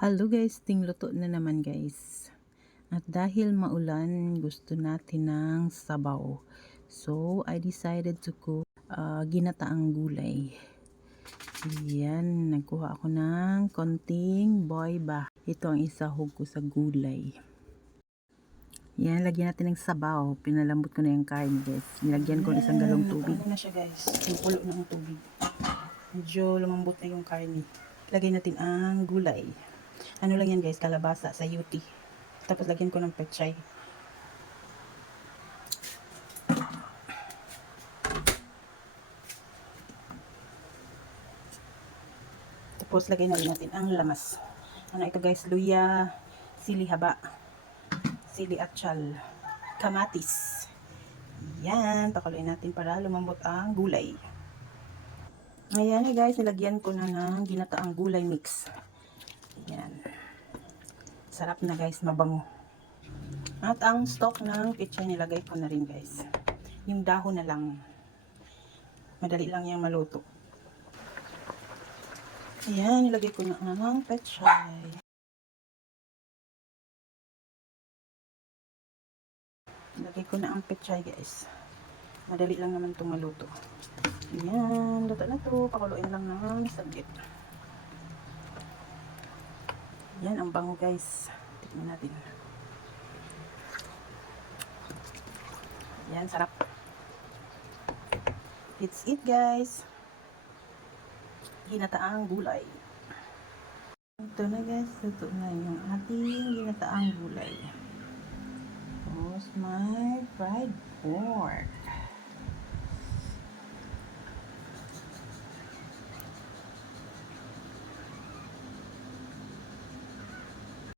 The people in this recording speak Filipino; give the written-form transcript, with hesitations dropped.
Hello guys, tingluto na naman guys. At dahil maulan, gusto natin ng sabaw. So, I decided to cook ginataang gulay. Yan, nagkuha ako ng konting boyba. Ito ang isahog ko sa gulay. Yan, lagyan natin ng sabaw. Pinalambot ko na yung karne guys. Nilagyan ko ng isang galong tubig. Ano na siya guys, pulo na ang tubig. Medyo lumambot na yung karne. Lagyan natin ang gulay. Ano lang yan guys, kalabasa sa UT. Tapos lagyan ko ng pechay. Tapos lagyan natin ang lamas. Ano ito guys, luya, sili haba, sili atchal, kamatis. Yan, pakuluin natin para lumambot ang gulay. Ayan guys, nilagyan ko na ng ginataang gulay mix. Yan. Sarap na guys, mabango. At ang stock ng pechay nilagay ko na rin guys. Yung dahon na lang. Madali lang yung maluto. Ayan, nilagay ko na ang pechay. Nilagay ko na ang pechay guys. Madali lang naman itong maluto. Ayan, luto na ito. Pakuluin lang ng saglit. Ayan, ang bango guys. Tignan natin. Ayan, sarap. It's it guys. Ginataang gulay. Ito na guys, luto na yung ating ginataang gulay. Tapos may fried pork.